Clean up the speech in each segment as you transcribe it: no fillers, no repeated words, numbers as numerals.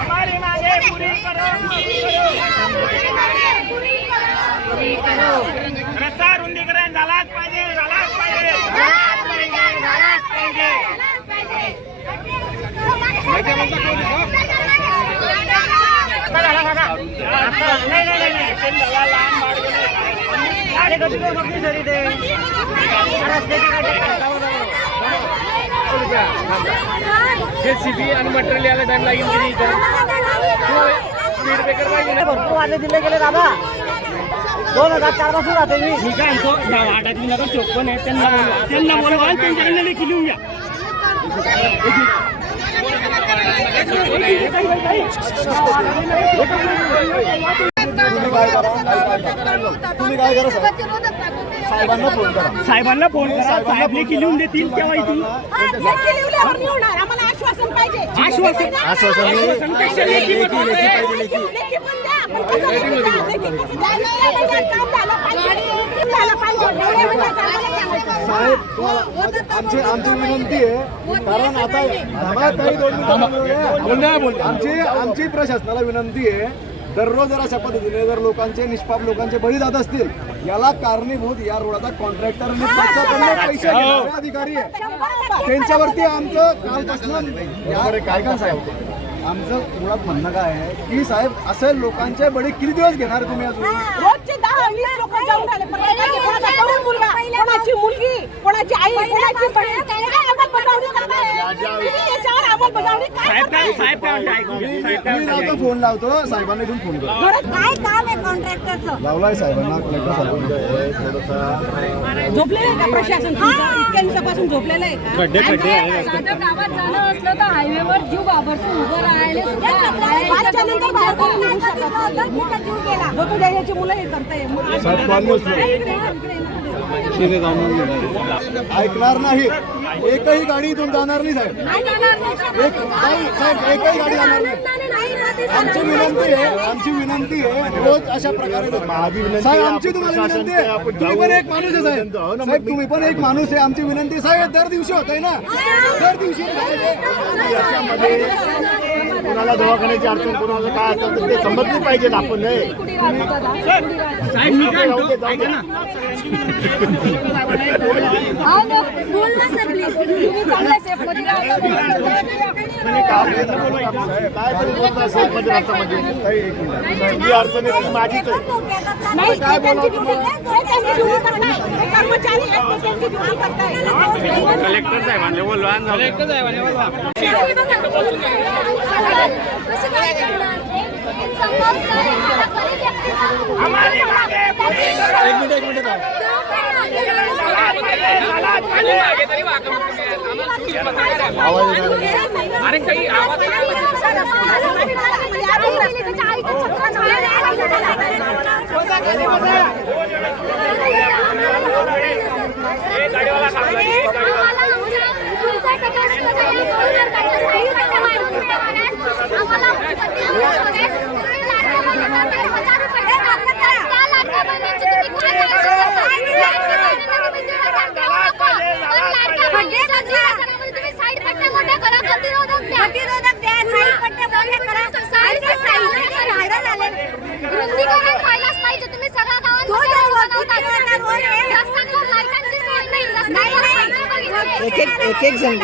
हमारी मांगे पूरी करो, रस्ता रुंदीकरण झालाच पाहिजे, झालाच पाहिजे, झालाच पाहिजे, झालाच पाहिजे. नाही नाही नाही लहान जेसीबी आणि मटेरियल यायला टाइम लागेल की नाही स्पीड ब्रेकर पाहिजे ना. भरपूर वाले दिले गेले दादा. 2004 पासून राहते मी काय म्हणतो वाटातली नगर चौक पण आहे त्यांना बोलवा आणि त्यांच्याकडनं लेखी लिहून घ्या. तुम्ही काय करा साहेबांना फोन करा. साहेबांना फोन करा. साहेब लेखी लिहून देतील तेव्हा येतील. आश्वासन पाहिजे. आश्वासन आश्वासनपेक्षा लेखी साहेब आमची विनंती आहे कारण आता आमची प्रशासनाला विनंती आहे दररोज जर अशा पद्धतीने जर लोकांचे निष्पाप लोकांचे बळी जात असतील याला कारणीभूत या रोडाचा कॉन्ट्रॅक्टर आणि त्याच्याकडनं पैसे घेणारे अधिकारी आहे त्यांच्यावरती आमचं कालपासून काय का साहेब आमचं मुळात म्हणणं काय आहे की साहेब असे लोकांचे बळी किती दिवस घेणार तुम्ही अजून रोजचे 10-20 लोक जाऊन राहिले कोणाचा तरुण मुलगा कोणाची मुलगी कोणाची आई कोणाची बहीण अंमलबजावणी करताय याच्यावर अंमलबजावणी मी फोन लावतो साहेबांना घेऊन फोन करतो. काय काम आहे कॉन्ट्रॅक्टरचं लावलाय साहेबांना कलेक्टर साहेबांना झोपलेलं आहे का प्रशासन इतक्या दिवसापासून झोपलेलं आहे का साधं गावात जाणं असलं तर हायवेवर जीव बाबरसून उभं राहायला जो तो द्यायची मुलं हे करताय ऐकणार नाही एकही गाडी इथून जाणार नाही साहेब साहेब एकही गाडी जाणार नाही. आमची विनंती आहे रोज अशा प्रकारे साहेब आमची तुम्हाला विनंती आहे तुम्ही पण एक माणूस आहे साहेब साहेब तुम्ही पण एक माणूस आहे आमची विनंती साहेब दर दिवशी होत आहे ना दर दिवशी कोणाला दवाखान्याची अडचण कोणाला काय असेल तर ते समजली पाहिजे आपण बोलवा सर प्लीज तुम्ही चांगल्या सेफ मध्ये काय तरी बोलता असेल मध्ये रस्त्यामध्ये जी अडचण आहे ती माझीच आहे. काय बोलावं कलेक्टर साहेबांना बोलवा. कलेक्टर साहेबांना बोलवा. हमारी मांगे पूरी करो. एक मिनिट अरे काही आवाज एक जण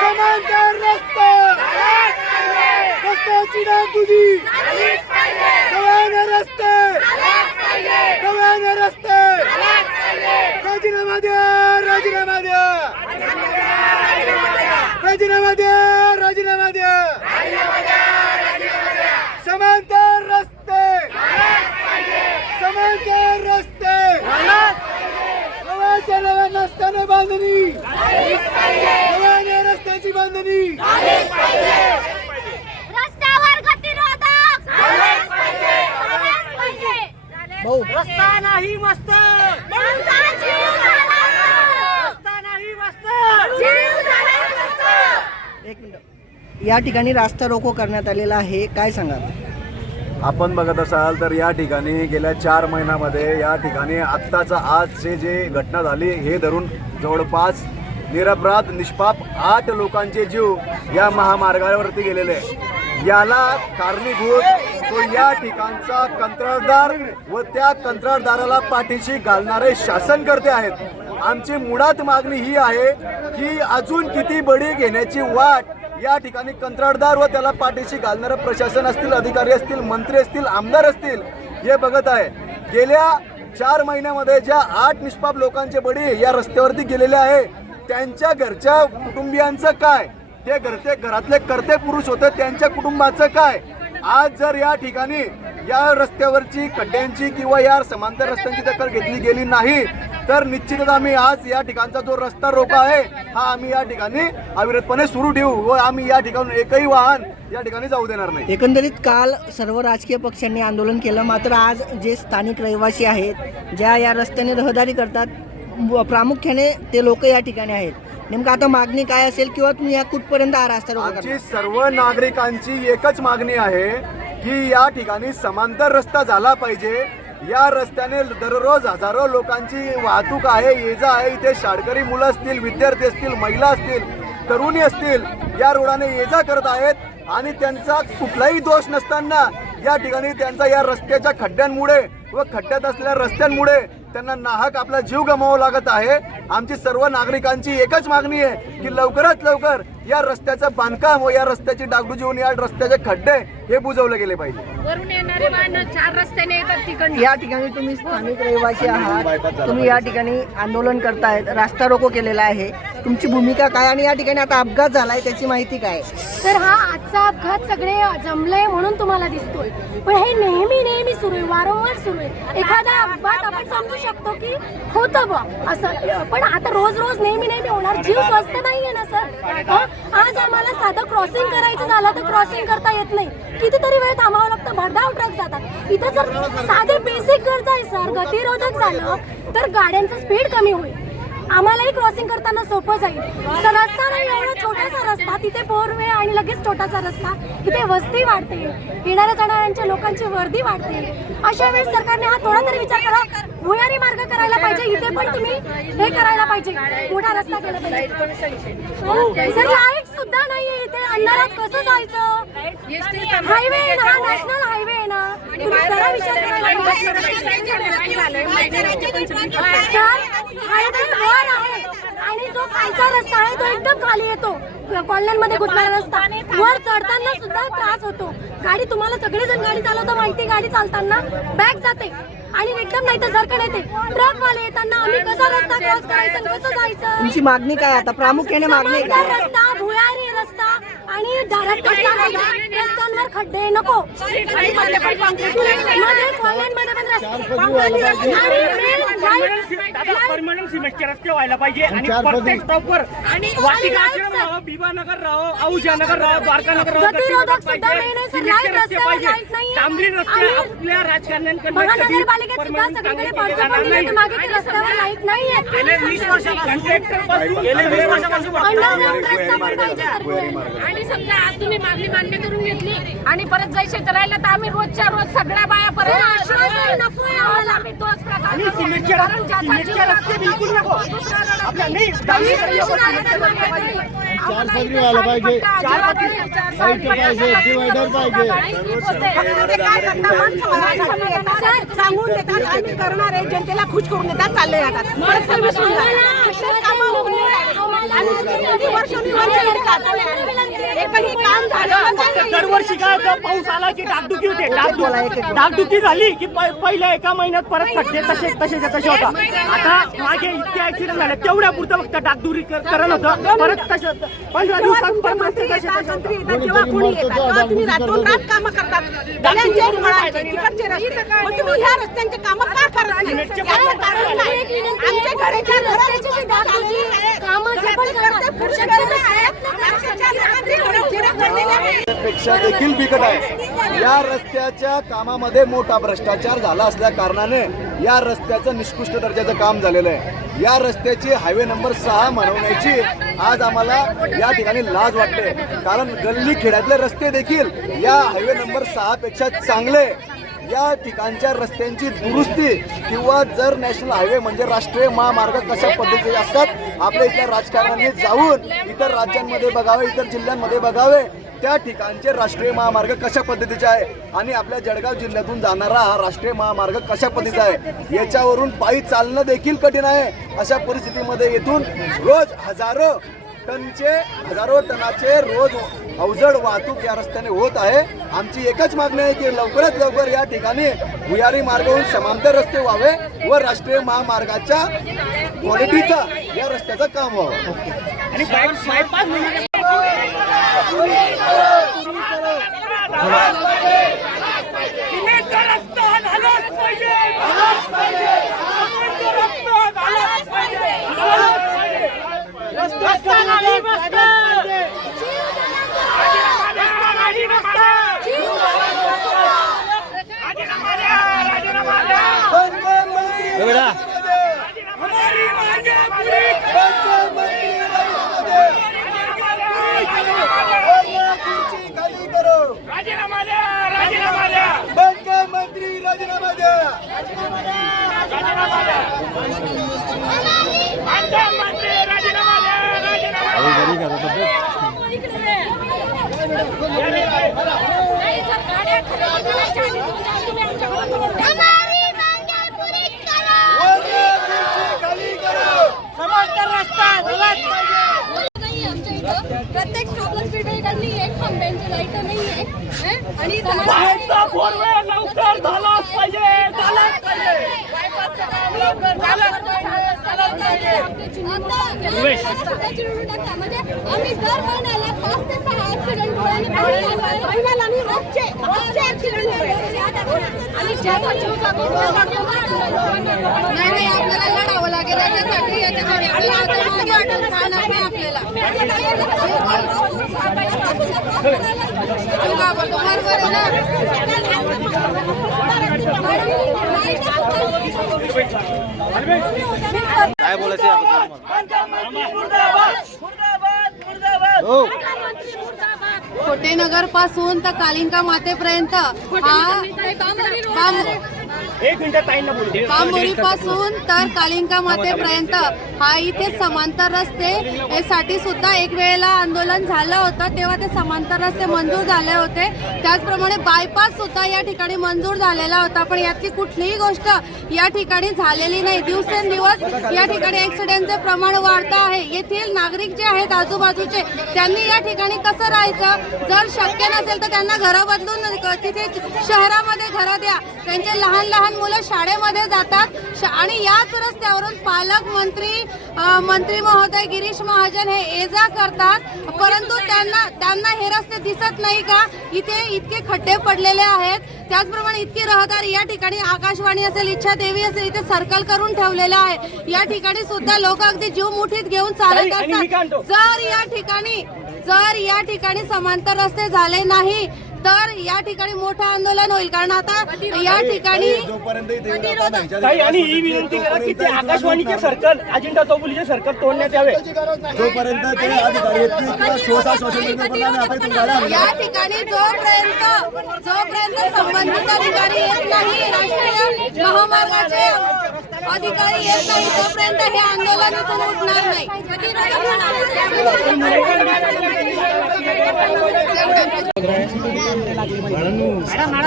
समांतर रस्ता रस्त्याची ना तुझी नव्याने रस्ते राजीनामा द्या राजीनामा द्या समांतर रस्ते नव्या रस्त्याने बांधणी, नव्याने रस्त्याची बांधणी, रस्त्यावर गतिरोधक रस्ता नाही मस्त, रस्ता नाही मस्त. एक मिनिट, या ठिकाणी रास्ता रोको करण्यात आलेला आहे, काय सांगाल? आपण बघत असाल तर या ठिकाणी गेल्या 4 महिन्यामध्ये या ठिकाणी आत्ताचा आजचे जे घटना झाली हे धरून जवळपास निरपराध निष्पाप 8 लोकांचे जीव या महामार्गावरती गेलेले आहे. याला कारणीभूत तो या ठिकाणचा कंत्राटदार व त्या कंत्राटदाराला पाठीशी घालणारे शासनकर्ते आहेत. आमची मुळात मागणी ही आहे की अजून किती बळी घेण्याची वाट या ठिकाणी कंत्राटदार व त्याला पाठीशी घालणारं प्रशासन असतील, अधिकारी असतील, मंत्री असतील, आमदार असतील हे बघत आहे. गेल्या 4 महिन्यामध्ये ज्या 8 निष्पाप लोकांचे बळी या रस्त्यावरती गेलेले आहे त्यांच्या घरच्या कुटुंबियांचं काय, ते घरातले कर्ते पुरुष होते त्यांच्या कुटुंबाचं काय. आज जर या ठिकाणी या रस्त्यावरची खड्ड्यांची किंवा या समांतर रस्त्यांची दखल घेतली गेली नाही तर निश्चितच आम्ही आज या ठिकाणचा जो रस्ता रोको आहे हा आम्ही या ठिकाणी अविरतपणे सुरू ठेवू व आम्ही या ठिकाणी एकही वाहन या ठिकाणी जाऊ देणार नाही. एकंदरीत काल सर्व राजकीय पक्षांनी आंदोलन केलं, मात्र आज जे स्थानिक रहिवासी आहेत ज्या या रस्त्याने रहदारी करतात प्रामुख्याने ते लोक या ठिकाणी आहेत. नेमकं आता मागणी काय असेल किंवा तुम्ही या कुठपर्यंत हा रस्ता रोको आमची करणार? सर्व नागरिकांची एकच मागणी आहे की या ठिकाणी समांतर रस्ता झाला पाहिजे. या रस्त्याने दररोज हजारो लोकांची वाहतूक आहे, ये जा आहे. इथे शाळकरी मुलं असतील, विद्यार्थी असतील, महिला असतील, तरुणी असतील या रोडाने ये जा करत आहेत आणि त्यांचा कुठलाही दोष नसताना या ठिकाणी त्यांचा या रस्त्याच्या खड्ड्यांमुळे व खड्ड्यात असलेल्या रस्त्यांमुळे त्यांना नाहक आपला जीव गमवावा लागत आहे. आमची सर्व नागरिकांची एकच मागणी आहे की लवकरात लवकर या रस्त्याचं बांधकाम व या रस्त्याची डागडुजी होऊन या रस्त्याचे खड्डे हे बुजवले गेले पाहिजे. वरून येणारे वाहन 4 रस्त्याने येतात तिकडनं. या ठिकाणी तुम्ही स्थानिक रहिवासी आहात, तुम्ही या ठिकाणी आंदोलन करतायत, रास्ता रोको केलेला आहे, तुमची भूमिका काय आणि या ठिकाणी आता अपघात झालाय त्याची माहिती काय? तर हा आजचा अपघात सगळे जमले म्हणून तुम्हाला दिसतोय, पण हे नेहमी सुरू आहे, वारंवार सुरू आहे. एखादा अपघात आपण समजू शकतो की होतं बा असं, पण आता रोज नेहमी होणार. जीव स्वस्त नाहीये ना सर. आज आम्हाला साधं क्रॉसिंग करायचं झालं तर क्रॉसिंग करता येत नाही, कितीतरी वेळ थांबावं लागतं, भरधाव ट्रक जातात. इथं जर साधे बेसिक गरजा आहे सर, गतिरोधक झालं तर गाड्यांचा स्पीड कमी होईल, आम्हालाही क्रॉसिंग करताना सोपं जाईल. तर रस्ता नाही, एवढा छोटासा रस्ता, तिथे 4 वे आणि लगेच छोटासा रस्ता, तिथे वस्ती वाढते, येणाऱ्या जाणाऱ्यांच्या लोकांची वर्दी वाढते. अशा वेळेस सरकारने हा थोडा तरी विचार करा. भुयारी मार्ग करायला पाहिजे, इथे पण तुम्ही हे करायला पाहिजे, मोठा रस्ता केला पाहिजे. सर लाईट सुद्धा नाहीये इथे, अंधारात कसं जायचं? हायवे आहे ना, हा नॅशनल हायवे आहे ना, तुम्ही जरा विचार करायला पाहिजे. सर हायवे वर आहे आणि जो खालचा रस्ता आहे तो एकदम खाली येतो, कॉलन्यांमध्ये घुसणारा रस्ता. वर चढताना सुद्धा त्रास होतो. गाडी तुम्हाला सगळेजण गाडी चालवता माहिती, गाडी चालताना बॅक जाते आणि एकदम नाही तर झरकण येते. ट्रकवाले येताना आम्ही कसा रस्ता क्रॉस करायचा, कसं जायचं? तुमची मागणी काय आता प्रामुख्याने मागणी आहे काय? रस्ता, भुयारी रस्ता आणि रस्त्यांवर खड्डे नको, मध्ये कॉलन्यांमध्ये पण परमनंट सिमेंटचे रस्ते व्हायला पाहिजे आणि प्रत्येक स्टॉपवर वाटिका आश्रम राहो, बीबानगर राहो, औजानगर राहो, द्वारकानगर राहो, गतिरोधक सुद्धा नाही सर. लाईट रस्त्यावर लाईट नाही, डांबरी रस्ते आपल्या राजकारण्यांकडून महानगरपालिकेत सुद्धा सगळीकडे पर्च पडली होती मागे की रस्त्यावर लाईट नाहीये. आणि समजा आज तुम्ही मागणी मान्य करून घेतली आणि परत जायचे करायला तर आम्ही रोजच्या रोज सगळ्या बाया परत नकोय आम्हाला. आम्ही तोच प्रकार रस्ते बिलकुल नको आपल्या नाही. 4 पदरी व्हायला पाहिजे, 4 पदरी लाईट पाहिजे, डिवायडर पाहिजे. सांगून देतात आम्ही करणार आहे, जनतेला खुश करून देतात, चालले जातात. एकही काम दरवर्षी काय होतं, पाऊस आला की डागडुकी होते. डागडुकी झाली की पहिल्या एका महिन्यात परत खड्डे तसे होता. आता मागे इतके ऍक्सिडेंट झाले, तेवढ्या पुरतं फक्त डागडुरी करत होतं. परत तसं 15 दिवसात परत मंत्री येतात, किंवा कोणी येतात, तेव्हा तुम्ही रात्रंरात्र कामं करतात. गल्यांचे, मुळांचे, तिकडचे रस्ते. मग तुम्ही ह्या रस्त्यांचे कामं का करत नाही? याचं कारण काय? आमच्या घराच्या रस्त्याची जी डागडुजी आहे, कामं जे पण करते, पुरुषांकडे आहे, अक्षरशः लोकांचे घरं उघडं पडलेले आहेत. पेक्षा देखील बिकट आहे. या रस्त्याच्या कामामध्ये मोठा भ्रष्टाचार झाला असल्या कारणाने या रस्त्याचं निकृष्ट दर्जाचं काम झालेलं आहे. या रस्त्याची हायवे नंबर 6 बनवण्याची आज आम्हाला या ठिकाणी लाज वाटते, कारण गल्ली खेड्यातले रस्ते देखील या हायवे नंबर 6 पेक्षा चांगले. या ठिकाणच्या रस्त्यांची दुरुस्ती किंवा जर नॅशनल हायवे म्हणजे राष्ट्रीय महामार्ग कशा पद्धतीचे असतात, आपल्या इथल्या राजकारण्यांनी जाऊन इतर राज्यांमध्ये बघावे, इतर जिल्ह्यांमध्ये बघावे, त्या ठिकाणचे राष्ट्रीय महामार्ग कशा पद्धतीचे आहे आणि आपल्या जळगाव जिल्ह्यातून जाणारा हा राष्ट्रीय महामार्ग कशा पद्धतीचा आहे, याच्यावरून पायी चालणं देखील कठीण आहे. अशा परिस्थितीमध्ये येथून रोज हजारो टनाचे रोज अवजड वाहतूक या रस्त्याने होत आहे. आमची एकच मागणी आहे की लवकरात लवकर या ठिकाणी भुयारी मार्गावरून समांतर रस्ते व्हावे व राष्ट्रीय महामार्गाच्या क्वालिटीचा या रस्त्याचं काम व्हावं. आणि बायपास सिमेंटचा रस्ता झालाच पाहिजे. सिमेंटचा रस्ता झालाच पाहिजे. रस्ता नाही बसला. हमारी मांगे पूरी करो. खाली करो. राजीनामा द्या, राजीनामा द्या. मंत्री राजीनामा द्या. राजीनामा द्या. आमचा मंत्री राजीनामा द्या, राजीनामा द्या. प्रत्येक स्टॉपला स्पीड ब्रेकर नाहीये, खांब्यांची लाईट नाहीये आणि बाहेरचा फोरवे लवकर झालाच पाहिजे, झालाच पाहिजे. म्हणजे आम्ही दर महिन्याला 5 ते 6 ऍक्सिडेंट महिन्याला आणि रोजचे ऍक्सिडेंट आणि ज्याचा जीव जातो नाही आपल्याला लढावं लागेल याच्यासाठी आपल्याला काय बोलायचं कोटेनगर पासून तर कालिंका मातेपर्यंत हा एक मिनिट ताईंना बोलू दे. बांबोरी पासून तर कालिंका मातेपर्यंत हा इथे समांतर रस्ते यासाठी सुद्धा एक वेळेला आंदोलन झालं होतं, तेव्हा ते समांतर रस्ते मंजूर झाले होते. त्याचप्रमाणे बायपास सुद्धा या ठिकाणी मंजूर झालेला होता, पण यातली कुठलीही गोष्ट या ठिकाणी झालेली नाही. दिवसेंदिवस या ठिकाणी ऍक्सिडेंटचे प्रमाण वाढत आहे. येथील नागरिक जे आहेत आजूबाजूचे, त्यांनी या ठिकाणी कसं राहायचं? जर शक्य नसेल तर त्यांना घरं बदलून तिथे शहरामध्ये घरं द्या. त्यांचे लहान लहान मुलं शाळेमध्ये जातात आणि याच रस्त्यावरून मंत्री महोदय गिरीश महाजन हे ये जा करतात, परंतु त्यांना हे रस्ते दिसत नाही का? इथे इतके खड्डे पडलेले आहेत. त्याचप्रमाणे इतकी रहदारी या ठिकाणी आकाशवाणी असेल, इच्छा देवी असेल, इथे सर्कल करून ठेवलेलं आहे. या ठिकाणी सुद्धा लोक अगदी जीव मुठीत घेऊन चालत असतात. जर या ठिकाणी समांतर रस्ते झाले नाही तर या ठिकाणी मोठं आंदोलन होईल. कारण आता या ठिकाणी ताई आणि ही विनंती करा की ते आकाशवाणीचे सर्कल, अजिंठा चौफुलीचे सर्कल तोडण्यात यावे. जोपर्यंत ते अधिकारी येतील किंवा श्वासोच्छ्वास या ठिकाणी जोपर्यंत संबंधित अधिकारी येत नाही, राष्ट्रीय महामार्गाचे अधिकारी येत नाही, तोपर्यंत हे आंदोलन इथून उठणार नाही.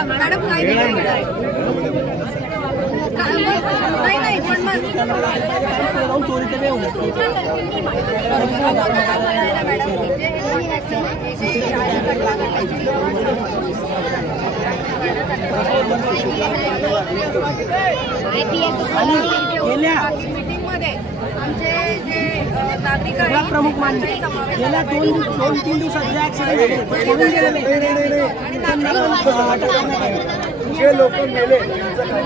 मॅडम नाही नाही पण मीटिंगमध्ये आमचे जे नागरिक आहेत प्रमुख मान्य गेल्या 2-3 दिवसात जे ऍक्सिडेंट झाले ते पळून गेलेले. जे लोक मेले त्यांचं काय?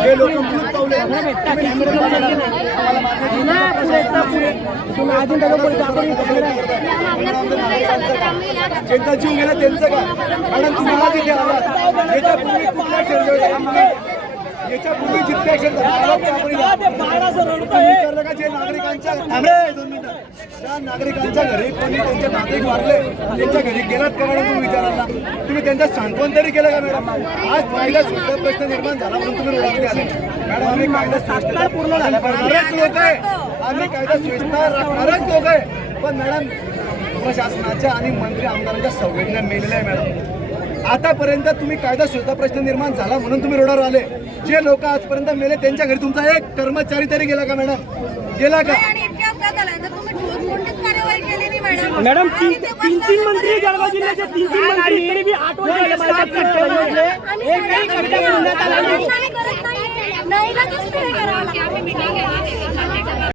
जे लोक मृत पावले ज्यांचा जीव गेला त्यांचं काय? मॅडम तुम्हाला तिथे आला याच्यापूर्वी कुठल्या याच्यापूर्वी जितक्या विचारलं का जे नागरिकांच्या 2 मिनिटं त्या नागरिकांच्या घरी कोणी त्यांचे नागरिक वारले त्यांच्या घरी गेलात का मॅडम तुम्ही विचारायला? तुम्ही त्यांचं सांत्वन तरी केलं का मॅडम? आज कायदा सुद्धा प्रश्न निर्माण झाला म्हणून तुम्ही रोडावरती आले. मॅडम आम्ही कायदा सुव्यवस्था पूर्ण करणारच लोक आहे, आम्ही कायदा सुव्यवस्था राखणारच लोक आहे. पण मॅडम प्रशासनाच्या आणि मंत्री आमदारांच्या संवेदना मेलेल्या आहे मॅडम. आतापर्यंत तुम्ही कायदा सुव्यवस्था प्रश्न निर्माण झाला म्हणून तुम्ही रोडावर आले. जे लोक आजपर्यंत मेले त्यांच्या घरी तुमचा एक कर्मचारी तरी गेला का मॅडम? गेला का? आणि इतक्या अपघात झाला तर तुम्ही ठोस कोणतीच कार्यवाही केली नाही मॅडम. मॅडम तीन मंत्री जळगाव जिल्ह्याचे 3 मंत्री तरी बी 8 वर्ष